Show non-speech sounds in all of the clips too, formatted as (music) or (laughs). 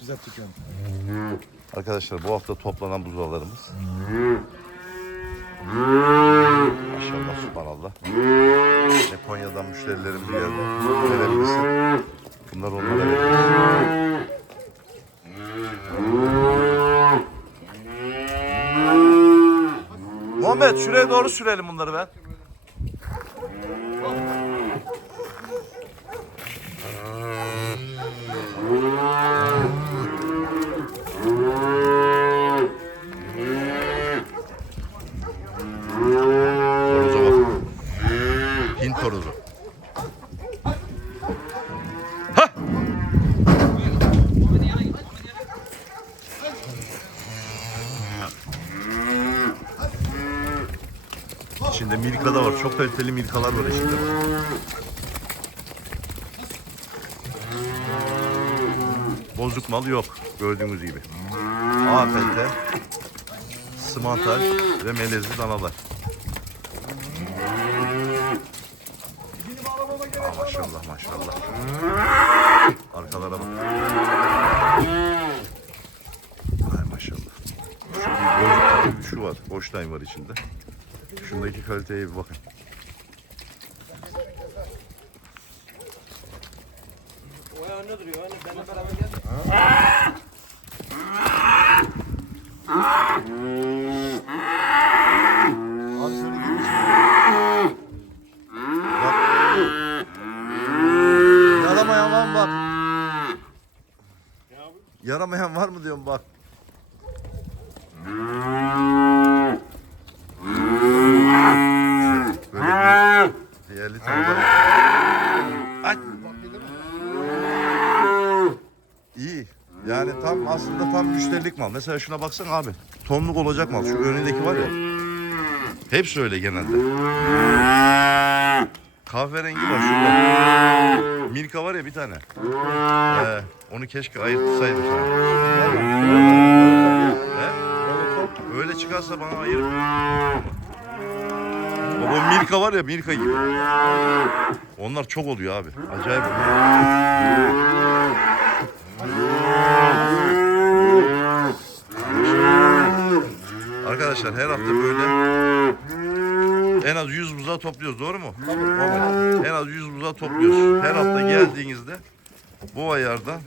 Güzel tüken. Arkadaşlar bu hafta toplanan buzağlarımız. Maşallah subhanallah. İşte Konya'dan müşterilerim bir yerde verebilirsin. Bunlar onlara. Muhammed şuraya doğru sürelim bunları ben. Horoza bak. Hint horozu. Hah! İçinde milka da var. Milkalar var içinde. Bozuk mal yok. Gördüğünüz gibi. AFT, Smantaj ve melezli danalar. Aa, maşallah maşallah. Arkalara bak. Ay maşallah. Şu bir bozuk gibi şu var. Boştayım var içinde. Şundaki kaliteye bir bakın. Abi şöyle gitmiş. Yaramayan var mı bak. Yaramayan var mı diyorum bak. Böyle bir değerli tavuklar. Ay. İyi. Yani tam aslında müşterilik mal. Mesela şuna baksana abi. Tonluk olacak mal. Şu önündeki var ya. Hepsi öyle genelde. Kahverengi var şurada. Milka var ya bir tane. Ee, onu keşke ayırtsaydım sana. Öyle çıkarsa bana ayır. Baba Milka var ya Milka gibi. Onlar çok oluyor abi. Acayip oluyor. Arkadaşlar her hafta böyle en az 100 buzağı topluyoruz doğru mu? Tabii. En az 100 buzağı topluyoruz. Her hafta geldiğinizde bu ayarda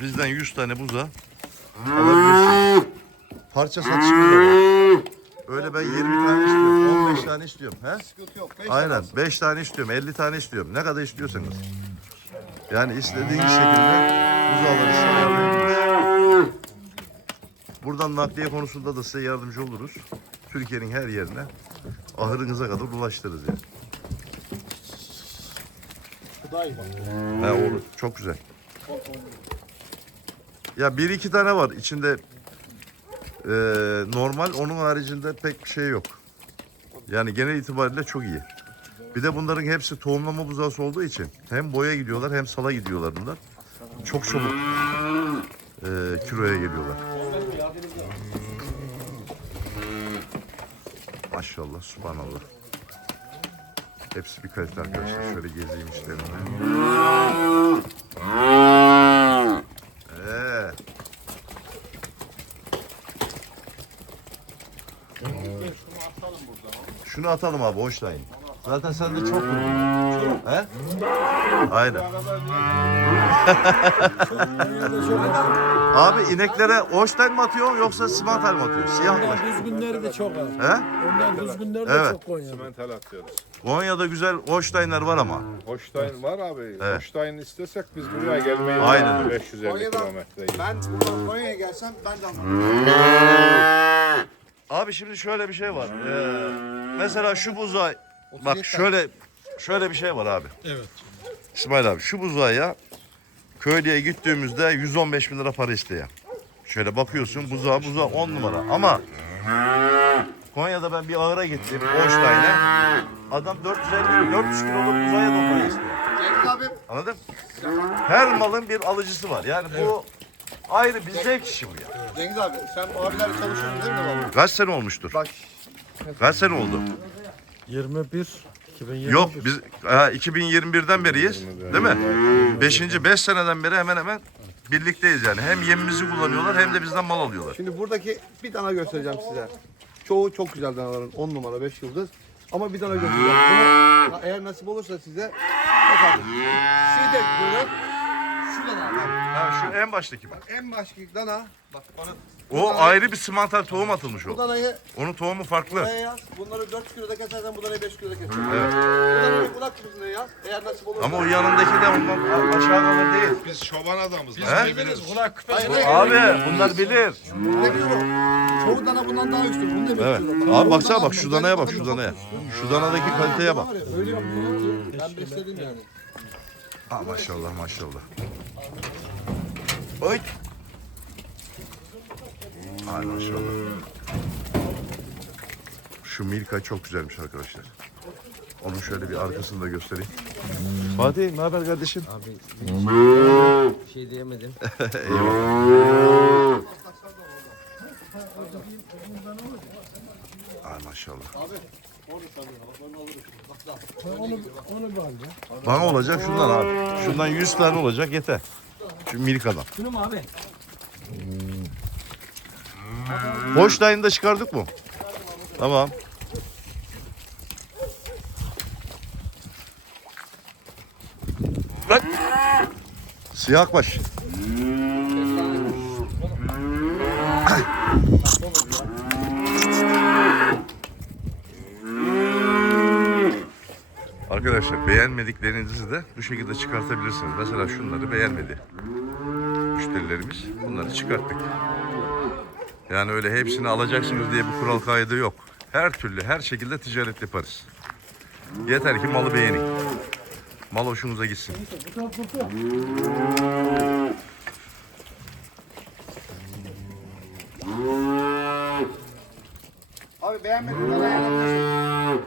bizden 100 tane buzağı alabilirsiniz. Parça satışımız da var. Öyle ben 20 tane istiyorum, 15 tane istiyorum. He? Sıkıntı yok. Beş Aynen 5 tane istiyorum, 50 tane istiyorum. Ne kadar istiyorsanız. Yani istediğiniz şekilde buzağları size. Buradan nakliye konusunda da size yardımcı oluruz. Türkiye'nin her yerine ahırınıza kadar ulaştırırız yani. Bu daha iyi bak. He, olur. Çok güzel. Ya bir iki tane var içinde eee, normal onun haricinde pek bir şey yok. Yani genel itibariyle çok iyi. Bir de bunların hepsi tohumlama buzağısı olduğu için hem boya gidiyorlar hem sala gidiyorlar bunlar. Çok çabuk eee, kiloya geliyorlar. Maşallah, subhanallah. Hepsi bir kalite arkadaşlar. Şöyle gezeyim işlerini. Ee. Şunu atalım abi Hoştayın. Zaten sen de çok vurdun. He? Aynen. (laughs) (laughs) abi ineklere Hoştayın mı atıyorsun yoksa simantal mı atıyorsun? Siyah mı? Ondan düzgünleri de çok az. He? Ondan düzgünleri de Evet. çok Konya'da. Simental atıyoruz. Konya'da güzel Hoştayınlar var ama. Hoştayn var abi. Evet. Hoştayn istesek biz buraya gelmeyi Aynen. 550 Konya'dan kilometre. ben buradan Konya'ya gelsem ben de anlamam. Abi şimdi şöyle bir şey var. Ee, mesela şu buzağı bak 37 şöyle şöyle bir şey var abi. Evet. İsmail abi şu buzağa köylüye gittiğimizde 115 bin lira para isteyen. Şöyle bakıyorsun buzağı buzağı 10 numara ama Konya'da ben bir ağıra gittim Holstein'e. Adam 450 400 kiloluk buzağa da para istiyor. Abi Anladın? Her malın bir alıcısı var. Yani bu ayrı bir zevk işi bu ya. Cengiz abi sen bu abilerle çalışıyorsun değil mi baba? Kaç sene olmuştur? Bak Kaç sene oldu? 21 2021. Yok biz ha, 2021'den beriyiz. Değil mi? 5. 5 seneden beri hemen hemen birlikteyiz yani. Hem yemimizi kullanıyorlar hem de bizden mal alıyorlar. Şimdi buradaki bir tane göstereceğim size. Çoğu çok güzel danaların 10 numara 5 yıldız. Ama bir tane göstereceğim. Bunu, eğer nasip olursa size bakalım. Sidek böyle şu dana bak. Ha, şu en baştaki bak. En baştaki dana bak bana O ayrı bir simantal tohum atılmış bu o. danayı Onun tohumu farklı. buraya yaz. Bunları 4 kiloda kesersen bu danayı 5 kiloda kesersin. Evet. Bu danayı kulak kutusuna yaz. Eğer nasip olursa. Ama o yanındaki de ondan aşağı kalır değil. Biz çoban adamız. Biz He? biliriz. Kulak küpesi. Abi bunlar bilir. Ne? Çoğu dana bundan daha üstün. Bunu da Evet. bekliyorum. Abi baksana bak şu danaya bak şu danaya. Şu danadaki kaliteye bak. Öyle yapıyorlar ki ben besledim yani. Ha maşallah maşallah. Oy. Ay maşallah. Şu Milka çok güzelmiş arkadaşlar. Onun şöyle bir arkasını da göstereyim. Fatih ne haber kardeşim? Bir şey diyemedim. Eyvallah. (laughs) Ay maşallah. Onu. Bana olacak şundan abi. Şundan 100 tane olacak yeter. Şu Milka'dan. Şunu mu abi? Hoştayını da çıkardık mı? Tamam. Bak. Siyah baş. Arkadaşlar beğenmediklerinizi de bu şekilde çıkartabilirsiniz. Mesela şunları beğenmedi. Müşterilerimiz bunları çıkarttık. Yani öyle hepsini alacaksınız diye bir kural kaydı yok. Her türlü her şekilde ticaret yaparız. Yeter ki malı beğenin. Mal hoşunuza gitsin. Abi beğenmedim dana yani.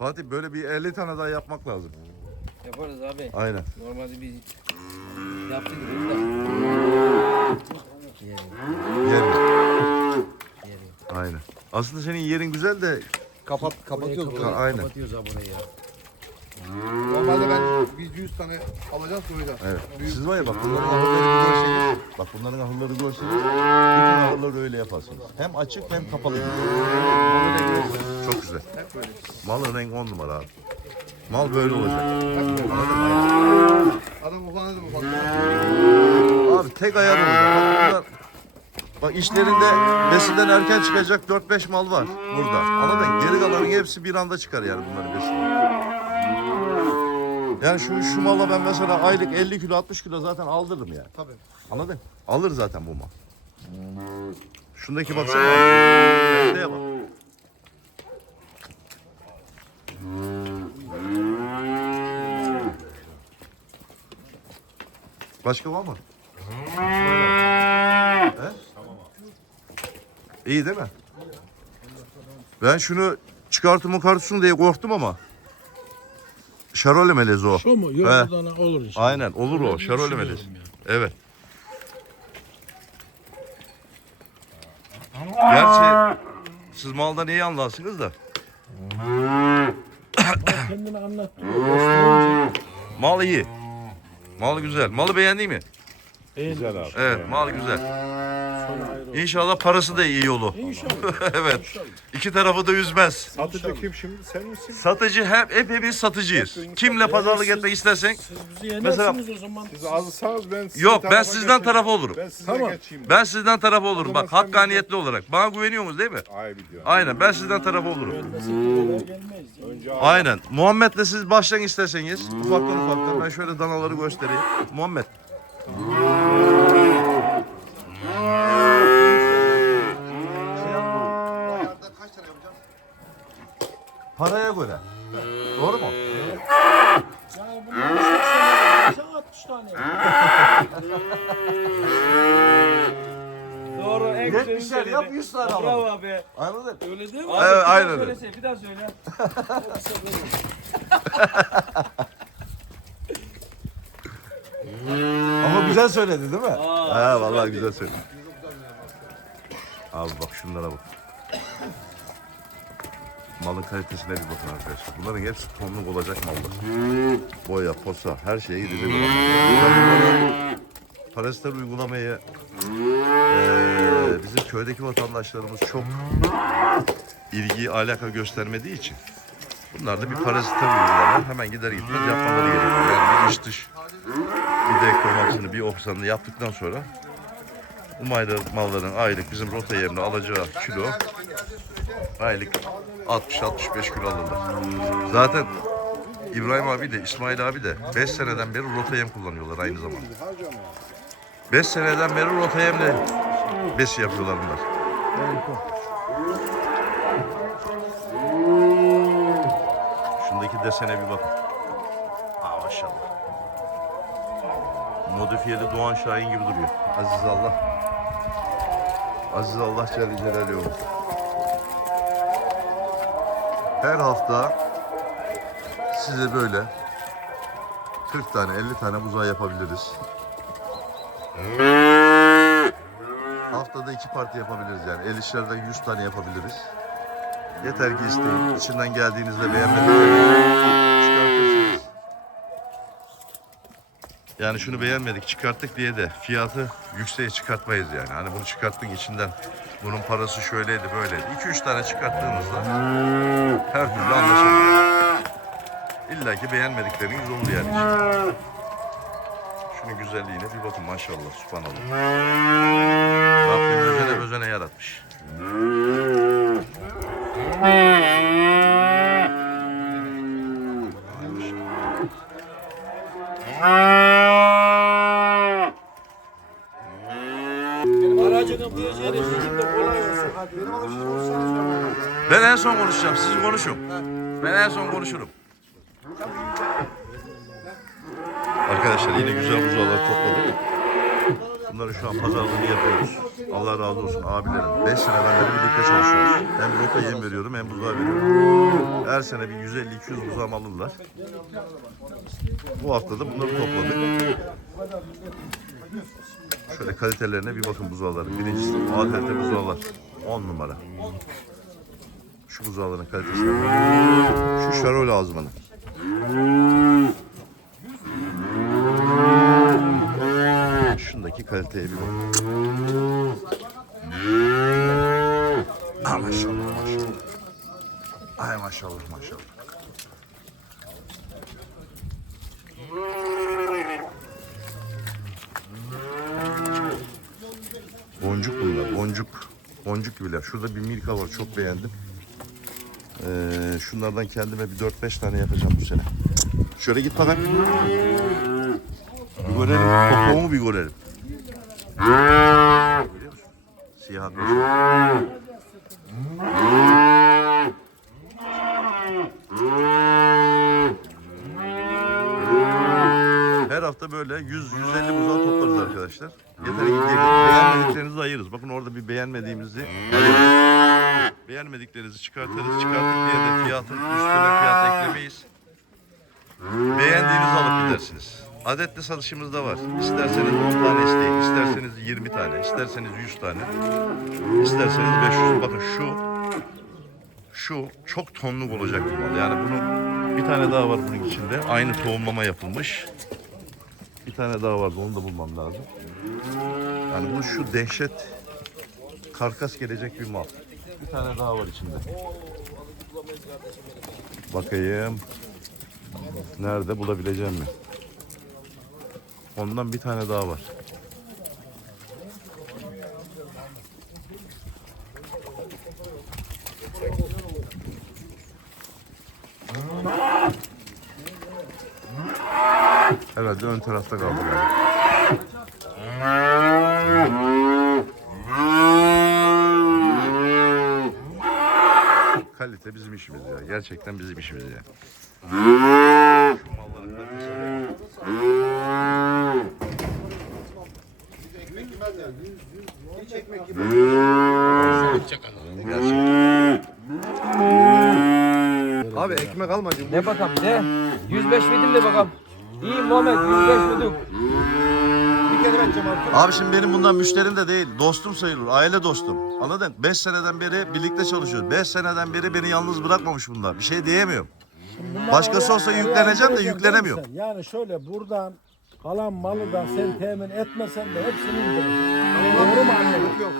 Fatih böyle bir 50 tane daha yapmak lazım. Yaparız abi. Aynen. Normalde biz yaptık gibi de. Yerin. Aynen. Aslında senin yerin güzel de Kapat, kapatıyoruz burayı. aynen. Kapatıyoruz abi burayı ya. Normalde ben biz 100 tane alacağız koyacağız. Evet. Siz var ya bak bunların ahırları bir görseniz. Bak bunların ahırları görseniz. Bütün ahırları öyle yaparsınız. Hem açık hem kapalı. Çok güzel. Malın rengi 10 numara abi. Mal böyle olacak. Adam ufak dedim ufak. Abi tek ayar olacak. Bak, işlerinde besinden erken çıkacak 4-5 mal var burada. Anladın? Geri kalanın hepsi bir anda çıkar yani bunların besinden. Yani şu, şu mala ben mesela aylık 50 kilo 60 kilo zaten aldırırım yani. Tabii. Anladın? Alır zaten bu mal. Şundaki baksana. Kaliteye bak. Başka var mı? He? İyi değil mi? Ben şunu çıkartımı kartısın diye korktum ama. Şarole melezi o. Şu mu? Yok He. olur inşallah. Aynen olur o. Şarole melezi. Evet. Gerçi siz maldan iyi anlarsınız da. Kendini. Gösterince Mal iyi. Mal güzel. Malı beğendin mi? Güzel abi. Evet, mal güzel. İnşallah parası da iyi yolu. İnşallah. (laughs) evet. İki tarafı da üzmez. Satıcı kim şimdi? Sen misin? Satıcı hep hepimiz satıcıyız. Kimle pazarlık etmek istersen Siz bizi Mesela- yenersiniz o zaman. Siz alırsanız ben sizin Yok ben tarafa sizden geçeyim. tarafı olurum. Ben size Tamam. geçeyim. Ben sizden tarafı olurum. Bak sen hakkaniyetli olarak. Bana güveniyorsunuz değil mi? Ay biliyorum. Aynen ben sizden tarafı olurum. Ölmesek buralara gelmeyiz. Önce. Aynen. Muhammed'le siz başlayın isterseniz. Ufaktan ufaktan ben şöyle danaları göstereyim. Muhammed. Ayarda kaç tane yapacağım? Paraya göre. Doğru mu? Yani bunlar 80 60 tane. Doğru en güzel 70'er yap 100 tane Bravo alalım. abi. Anladın? Öyle değil mi? Abi, Evet, bir daha aynen öyle. söylese, Bir daha söyle. (laughs) Ama güzel söyledi değil mi? He vallahi güzel söyledi. Abi bak şunlara bak. Malın kalitesine bir bakın arkadaşlar. Bunların hepsi tonluk olacak mallar. Boya, posa, her olan mallar. Parazitler uygulamayı eee, bizim köydeki vatandaşlarımız çok ilgi, alaka göstermediği için bunlar da bir parazitler uygulama hemen gider gitmez yapmaları gerekiyor. Yani bir iç dış bir de ekromaksını bir opsanını yaptıktan sonra bu mallar- malların aylık bizim rota yerine alacağı kilo aylık 60-65 kilo alırlar. Zaten İbrahim abi de İsmail abi de 5 seneden beri rota yem kullanıyorlar aynı zamanda. 5 seneden beri rota yemle besi yapıyorlar bunlar. Şundaki desene bir bakın. Aa maşallah. Modifiyeli Doğan Şahin gibi duruyor. Aziz Allah. Aziz Allah Celle Celaluhu. Her hafta size böyle 40 tane 50 tane buzağı yapabiliriz. Haftada iki parti yapabiliriz yani. El işlerden 100 tane yapabiliriz. Yeter ki isteyin. İçinden geldiğinizde çıkartırsınız. Yani şunu beğenmedik çıkarttık diye de fiyatı yükseğe çıkartmayız yani. Hani bunu çıkarttın içinden bunun parası şöyleydi böyleydi. 2-3 tane çıkarttığımızda her türlü anlaşılır. İlla ki beğenmedikleriniz olur yani. içinde. Şunun güzelliğine bir bakın maşallah subhanallah. Rabbim özene özene yaratmış. Hadi. Ben en son konuşacağım. Siz konuşun. Ben en son konuşurum. Arkadaşlar yine güzel buzağlar topladık. Bunları şu an pazarlığını yapıyoruz. Allah razı olsun abilerim. 5 seneden beri birlikte çalışıyoruz. Hem rota yem veriyorum hem buzağı veriyorum. Her sene bir 150-200 buzağım alırlar. Bu hafta da bunları topladık. Şöyle kalitelerine bir bakın buzağların. Birincisi A kalite buzağlar. 10 numara. Şu buzağların kalitesine bakın. Şu şarol ağzımanı. Şundaki kaliteye bir bakın. Ah maşallah maşallah. Ay maşallah maşallah. Boncuk bunlar, boncuk. Boncuk gibiler. Şurada bir milka var, çok beğendim. Ee, şunlardan kendime bir 4-5 tane yapacağım bu sene. Şöyle git bakayım. Bir görelim. Topuğumu bir görelim. Siyah bir Her hafta böyle 100-150 buzağı toplarız arkadaşlar. Yeter ki gelin. Beğenmediklerinizi ayırırız. Bakın orada bir beğenmediğimizi ayırırız. Beğenmediklerinizi çıkartırız. Çıkarttık diye de fiyatın üstüne fiyat eklemeyiz. Beğendiğinizi alıp gidersiniz. Adetli satışımız da var. İsterseniz 10 tane isteyin, isterseniz 20 tane, isterseniz 100 tane, isterseniz 500. Bakın şu, şu çok tonluk olacak bir mal. Yani bunun bir tane daha var bunun içinde. Aynı tohumlama yapılmış. Bir tane daha vardı onu da bulmam lazım. Yani bu şu dehşet karkas gelecek bir mal. Bir tane daha var içinde. Bakayım. Nerede bulabileceğim mi? Ondan bir tane daha var. Herhalde ön tarafta kaldı. Kalite bizim işimiz ya. Gerçekten bizim işimiz ya. Şu malların kalitesi. Gerçekten. Abi ekmek almacım. Ne bakalım ne? 105 miydim de bakalım. İyi Muhammed 105 miydim? Bir kere ben bahçe marka. Abi şimdi benim bundan müşterim de değil. Dostum sayılır. Aile dostum. Anladın? 5 seneden beri birlikte çalışıyoruz. 5 seneden beri beni yalnız bırakmamış bunlar. Bir şey diyemiyorum. Başkası olsa yükleneceğim de yüklenemiyorum. Yani şöyle buradan kalan malı da sen temin etmesen de hepsini indireceksin. Doğru mu anladın? Yok.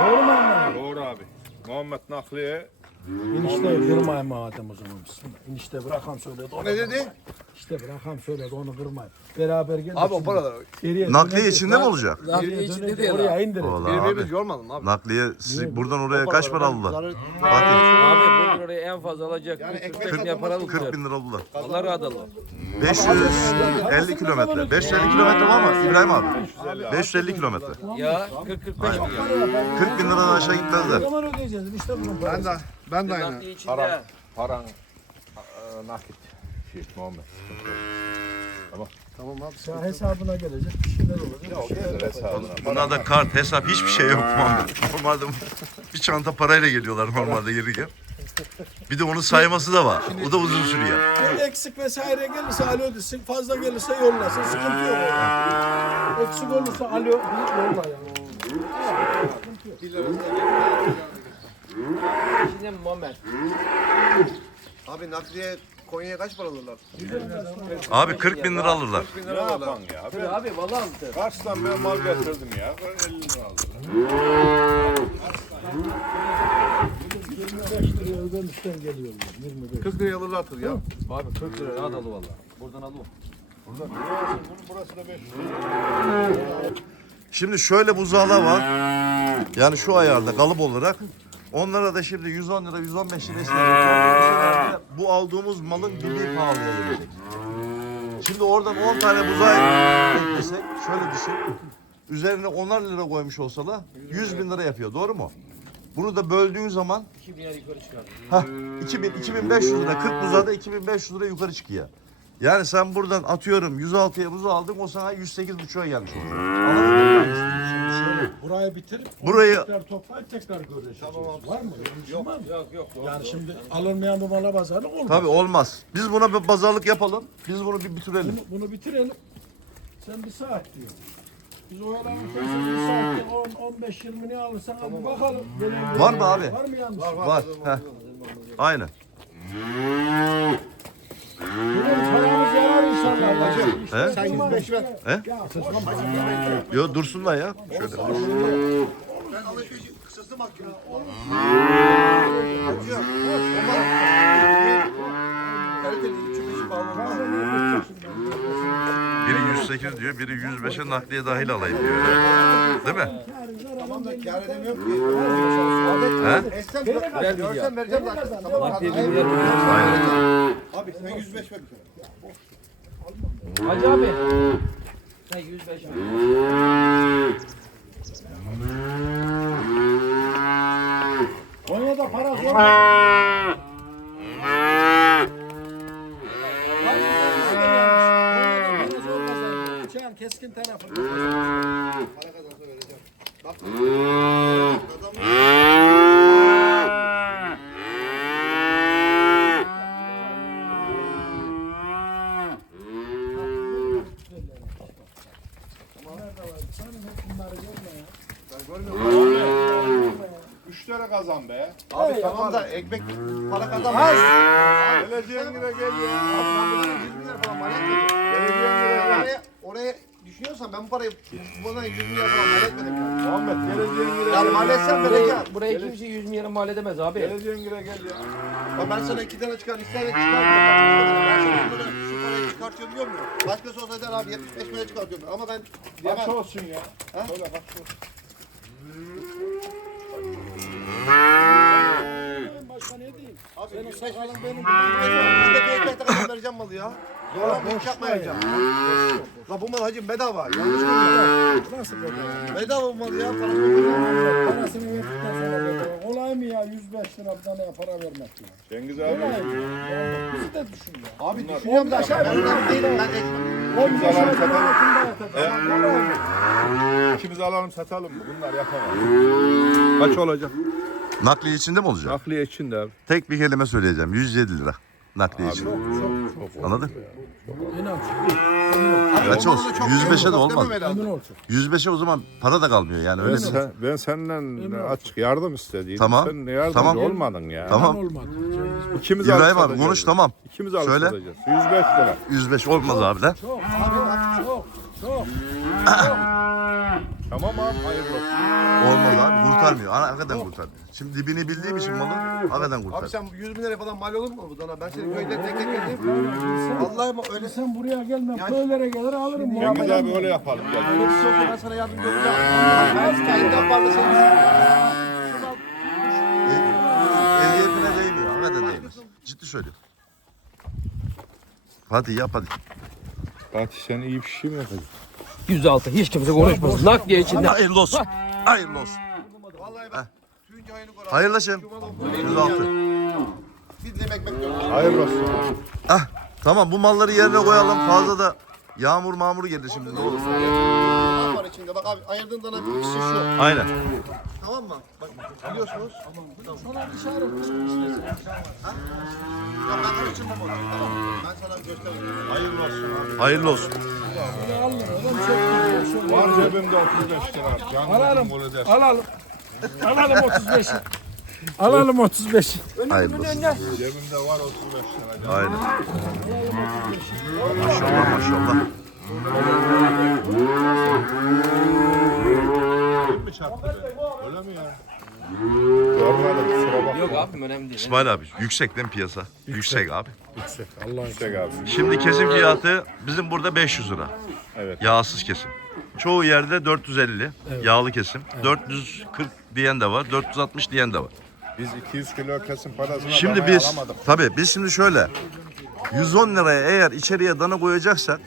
Doğru mu anladın? Doğru abi. Muhammed Nakliye İnişte kırmayın madem o zaman. Bismillah. İnişte bırakam söyledi. Onu Ne dedi? İşte bırakam söyledi onu kırmayın. Beraber gelin. Abi o paralar. Geriye Nakliye döneceğiz. içinde mi olacak? Nakliye içinde değil Oraya abi. indirin. Vallahi Birbirimiz abi. yormadın mı abi? Nakliye siz buradan oraya kaç para aldılar? Fatih. Abi buradan oraya en fazla alacak. Yani 40 ekmek bin lira para 40 tutacak. bin lira aldılar. Allah razı olsun. 550 kilometre. 550 kilometre var mı İbrahim abi? 550 kilometre. Ya 40-45 milyon. 40 bin liradan aşağı Ne gitmezler. zaman ödeyeceğiz? İşte bunun parası. Ben de ben de aynı. İçinde. paran e, nakit. Şey, Muhammed. Tamam abi. Ya hesabına gelecek bir şeyler olacak. O gelir hesabına. Bunlarda kart, hesap hiçbir şey yok Muhammed. Normalde bir çanta parayla geliyorlar normalde gelirken. Bir de onun sayması da var. O da uzun sürüyor. Bir eksik vesaire gelirse alo desin, fazla gelirse yollasın, sıkıntı yok. Eksik olursa alo deyip yolla yani. İçinde Muhammed. Abi nakliye Konya'ya kaç para alırlar? Abi 40 bin lira alırlar. Ne yapan ya? Ben Abi valla aldı. Kars'tan ben mal getirdim ya. Ben 50 lira aldım. 25 liraya ödemişten geliyorlar. 25. 40 liraya alırlar tır ya. Abi 40 lira rahat alı valla. Buradan alı. Burası da 5 Şimdi şöyle buzağlar var. Yani şu ayarda kalıp olarak. Onlara da şimdi 110 lira 115 lira isteyecek. Bu aldığımız malın birliği pahalıya gelecek. Şimdi oradan 10 tane buzağı eklesek şöyle düşün. Üzerine 10'ar lira koymuş olsalar 100 bin lira yapıyor. Doğru mu? Bunu da böldüğün zaman 2 bin lira yukarı çıkar. Hah, 2000 2500 lira 40 buzağı da 2500 lira yukarı çıkıyor. Yani sen buradan atıyorum 106'ya buzağı aldın o sana 108,5'a gelmiş olacak. Anladın mı? Burayı bitirip Burayı- tekrar toplayıp tekrar görüşeceğiz. Var mı? Yok. Var mı? Yok yok. Yani şimdi alınmayan bu mala pazarlık olmaz. Tabii olmaz. Biz buna bir pazarlık yapalım. Biz bunu bir bitirelim. Bunu, bunu bitirelim. Sen bir saat diyor. Biz oyalanırken sen bir saatte 10, 15, 20 ne alırsan al bir bakalım. Gelen Var mı abi? Var mı yanlış? Var. Heh. Aynen. Bunun He? Sen 105 ver. He? Ya, Yo dursunlar ya. Şöyle. Ben alışverişin. Biri 108 diyor, biri 105'e nakliye dahil alayım diyor. Değil mi? Tamam da kâr edemiyorum ki. He? Esnaf Ver bir görsem vereceğim zaten. Tamam. Nakliye 1 milyar Aynen. Abi sen 105 ver bir kere. Hacı abi. Sen 105 ver. Konya'da para zor. Keskin tarafı. Para kazansa vereceğim. Bak. Adam Müşteri kazan be. Abi tamam da ekmek para kazanmaz. Geleceğin lira gel ya. Abi ben bundan 100 bin lira falan mal etmedim. Geleceğin lira gel. Oraya, oraya düşünüyorsan ben bu parayı bundan 100 bin lira falan mal etmedim. Yani, Muhammed geleceğin lira yani gel. mal etsem Burayı, vereceğim. burayı kimse 100 milyara mal edemez abi. Geleceğin lira gel ya. Bak ben sana iki tane çıkar ister de çıkartmıyorum. Ben sana şunları, şu parayı çıkartıyorum diyor muyum? Başkası olsa der abi 75 lira çıkartıyorum. Ama ben Kaç olsun ya? Söyle kaç olsun. Abi Senin sakalın benim İşte bir ekmek takımdan vereceğim malı ya. Zorla bir iş yapmayacağım. La bu mal hacım bedava. Yanlış mı? Nasıl bedava? Bedava bu mal ya. Parasını verdikten sonra bedava. Kolay mı ya 105 lira bir tane para vermek ya? Cengiz abi. mı? Ya bizi de düşün ya. Abi düşünüyorum da aşağı. Ben bundan değilim. Ben ekmek. 15 alalım, satalım. mı? İkimiz alalım satalım mı? Bunlar yapamaz. Kaç olacak? Nakliye içinde mi olacak? Nakliye içinde abi. Tek bir kelime söyleyeceğim. 107 lira. Nakliye için. Anladın? İnan. Kaç Bana olsun? da çok 105'e de olmaz. dememe lazım. Emin olsun. 105'e o zaman para da kalmıyor yani Ben, öyle bir. sen, ben senden açık yardım istediydim. Tamam. Sen yardımcı Tamam. olmadın ya. Tamam. Olmadı. İkimiz İbrahim abi satacağız. konuş tamam. İkimiz alıp Söyle. satacağız. 105 lira. 105 olmaz abi de. Çok, çok, çok. Tamam abi hayırlı olsun. Olmaz abi kurtarmıyor. Ana hakikaten kurtarmıyor. Şimdi dibini bildiğim için malı hakikaten Abi sen 100 bin lira falan mal olur mu bu dana? Ben seni köyden tek tek geldim. Vallahi bak öyle. Sen buraya gelme, köylere gelir alırım. Cengiz abi öyle yapalım. Gel. Şey yoksa ben sana yardımcı olacağım. Ben kendinden fazla seni Ehliyetine değmiyor. Hakikaten değmez. Ciddi söylüyorum. Hadi yap hadi. Fatih sen iyi bir şey mi yapıyorsun? 106 hiç kimse konuşmasın. Lak diye içinde. Hayırlı olsun. Hayırlı olsun. Vallahi bak. Tüyünce hayırlı kor. Hayırlaşın. 106. Bir dilim ekmek yiyorum. Hayırlı olsun. Ah tamam bu malları yerine koyalım. Fazla da yağmur mağmur gelir şimdi ne olur. Ne var içinde? Bak abi ayırdığın dana bir kişi şu. Aynen. Tamam mı? Bak biliyorsunuz. Sana işaret kısmı istesin. Ya ben karıştırmam onu. Tamam. Ben sana göstereyim. Hayırlı olsun abi. Hayırlı olsun. Bunu alın. Adam çok güzel. Var cebimde 35 lira. Canım Alalım. Alalım. Alalım 35'i. Alalım 35'i. Hayırlı olsun. Cebimde var 35 lira. Aynen. Maşallah maşallah. Kim mi çarptı beni? Öyle mi ya? Kusura bakma. Yok abim önemli değil. İsmail abi yüksek değil mi piyasa? Yüksek, abi. Allah'ın Yüksek abi. Şimdi kesim fiyatı bizim burada 500 lira. Evet. Yağsız kesim. Çoğu yerde 450 yağlı kesim. 440 diyen de var, 460 diyen de var. Biz 200 kilo kesim parasına Şimdi danayı biz alamadık. tabii biz şimdi şöyle 110 liraya eğer içeriye dana koyacaksak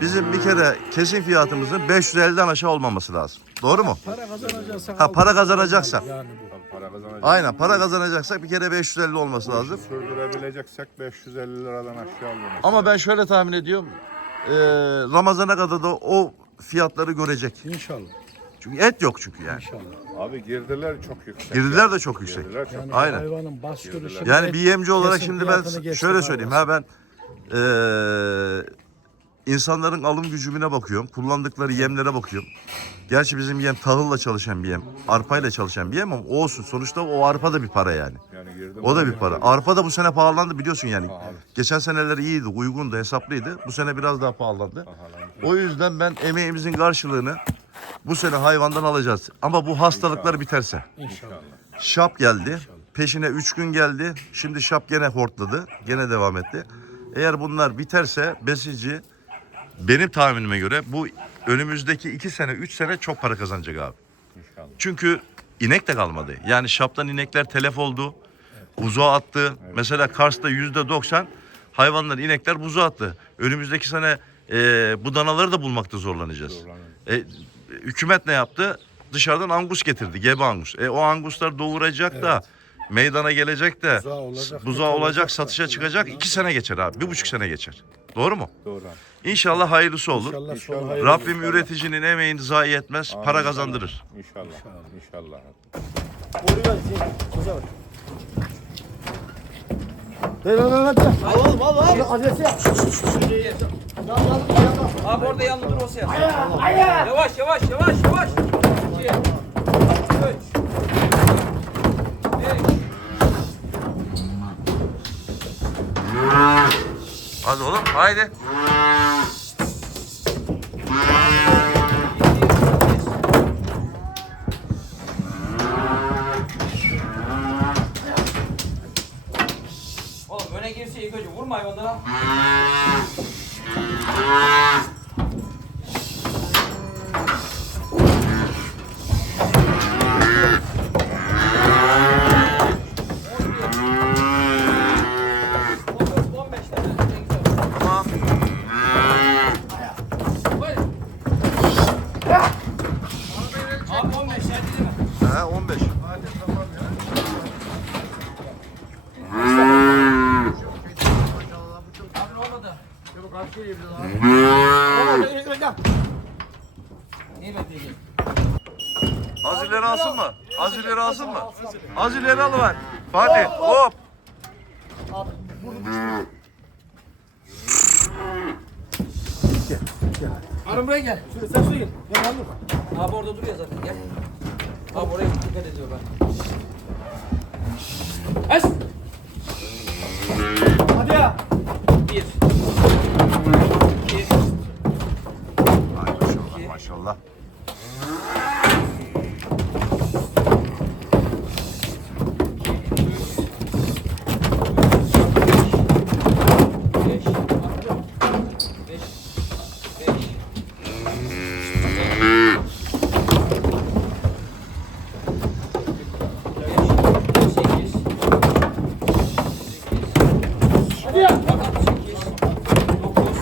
bizim bir kere kesim fiyatımızın 550'den aşağı olmaması lazım. Doğru mu? Para kazanacaksan Ha para kazanacaksan. yani bu. Tabii para kazanacak. Aynen para kazanacaksak bir kere 550 olması lazım. Sürdürebileceksek 550 liradan aşağı olmaması. Ama ben şöyle tahmin ediyorum. eee, Ramazana kadar da o fiyatları görecek. İnşallah. Çünkü et yok çünkü yani. İnşallah. Abi girdiler çok yüksek. Girdiler de çok yüksek. Girdiler çok. Yani Aynen. hayvanın bastırışı. Yani bir yemci olarak şimdi ben şöyle söyleyeyim. Ha ben eee, insanların alım gücüne bakıyorum. Kullandıkları yemlere bakıyorum. Gerçi bizim yem tahılla çalışan bir yem. Arpayla çalışan bir yem ama olsun. Sonuçta o arpa da bir para yani. Yani. O da bir para. Arpa da bu sene pahalandı biliyorsun yani. Geçen seneler iyiydi, uygundu, hesaplıydı. Bu sene biraz daha pahalandı. O yüzden ben emeğimizin karşılığını bu sene hayvandan alacağız. Ama bu hastalıklar biterse. İnşallah. Şap geldi. Peşine 3 gün geldi. Şimdi şap gene hortladı. Gene devam etti. Eğer bunlar biterse besici benim tahminime göre bu önümüzdeki 2 sene 3 sene çok para kazanacak abi. İnşallah. Çünkü inek de kalmadı. Yani şaptan inekler telef oldu. Buzağa attı. Mesela Kars'ta yüzde 90 hayvanlar inekler buzağa attı. Önümüzdeki sene e, bu danaları da bulmakta zorlanacağız. E, hükümet ne yaptı? Dışarıdan angus getirdi. Gebe angus. E, o anguslar doğuracak da meydana gelecek de Buzağı olacak, satışa çıkacak. iki sene geçer abi. Bir buçuk sene geçer. Doğru mu? Doğru. İnşallah hayırlısı olur. İnşallah İnşallah. hayırlı. Rabbim üreticinin emeğini zayi etmez. Para kazandırır. İnşallah. İnşallah. Abi orada yanlı dur o sen. Yavaş yavaş yavaş yavaş. İki, üç, beş. Hadi oğlum haydi. Oğlum öne girse ilk önce vurma hayvanlara. On beş tane. Tamam. Abi 15 tane değil mi? He 15. Abi olmadı. İyi bekleyeceğim. Az ileri alsın mı? Az ileri alsın mı? Az ileri alıver. Fatih hop. gel. Harun buraya gel. Şöyle sen su gel. Gel aldım. Abi orada duruyor zaten gel. Abi oraya dikkat ediyor ben. Es. Hadi ya. Dokuz.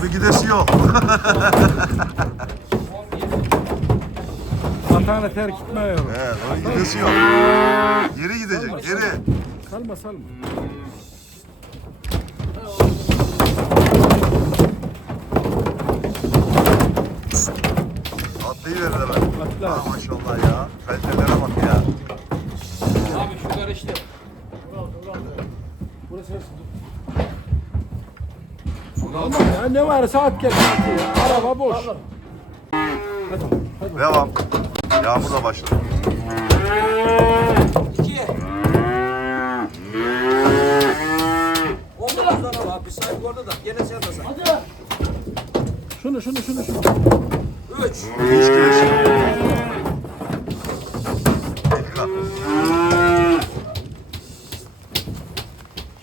Bir gidesi yok. (laughs) On bir. Vatana terk etmiyorum. Evet, onun gidesi yok. Geri gidecek, geri. Salma salma. Atlayıverir hemen. Atla. Ha, maşallah ya. Kalitelere bak ya. Abi şu karıştı. Burası. Olmaz ya ne var saat gel. Araba boş. Hadi. Hadi. Devam. Yağmur da başladı. İki. Onda da sana abi. Sahip orada da. Gene sen de say. Hadi. Şunu şunu şunu şunu. Üç.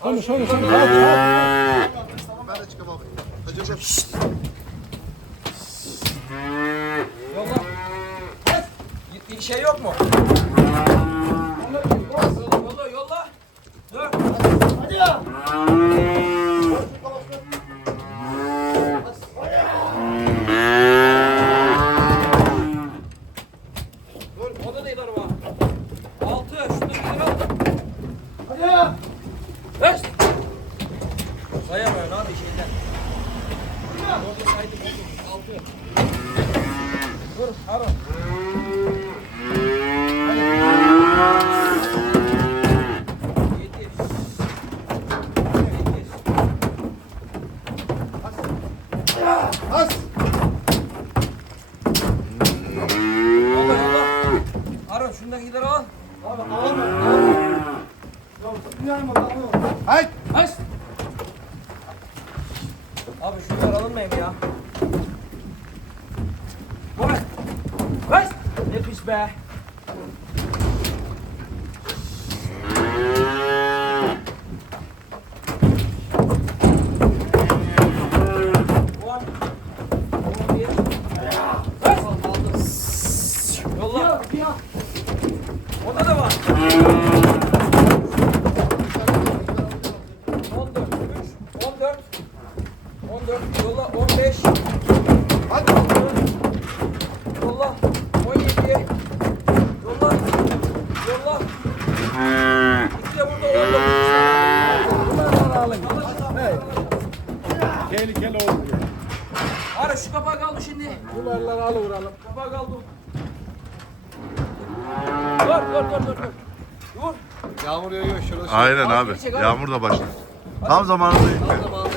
Şunu şunu şunu. Hadi hadi. Ben de çıkamam. Yolla. Bir, bir şey yok mu? Yolla yolla. Dur. Dur. O da değil araba. Altı. Şunu bir al. Hadi ya. Beş. Sayamıyorsun abi şeyden. Orada saydım oldu. Altı. Dur Harun. Yedi. Sekiz. Az. Yolla yolla. Harun şundan gider al. Hayır. Aç. Abi şunları alınmayayım ya. Bu ne? Aç. Ne pis be. On. On bir. Aç. Yolla. Onda da var. 14, 3, 14, 14, yolla 15, Hadi. yolla 17, yolla, yolla. De burada 19. Bunları alın. Hey. Tehlikeli ya. Ara şu kapağı kaldı şimdi. Bunları alıvuralım. Kapağı kaldı. Dur, dur, dur, dur, dur. Dur. Yağmur yağıyor şurası. Aynen abi. geçecek abi. Yağmur da başladı. Tam zamanında Tam yıkıyor. zamanında.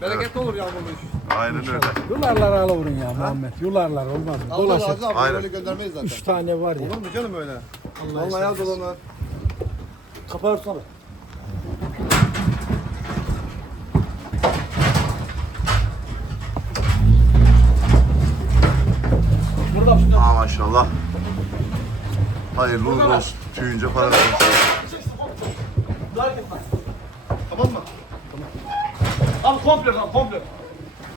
Bereketli olur yağmurlu iş. Aynen öyle. Yularlar alıvurun ya Muhammed. Yularlar olmaz mı? Allah Dolaşır. razı olsun. Aynen. Böyle göndermeyiz zaten. Üç tane var ya. Olur mu canım öyle? Allah yaz dolanır. Kapağı tutsana. Ha maşallah. Hayırlı uğurlu olsun. Tüyünce para vermiş. Tamam mı? Abi komple lan komple.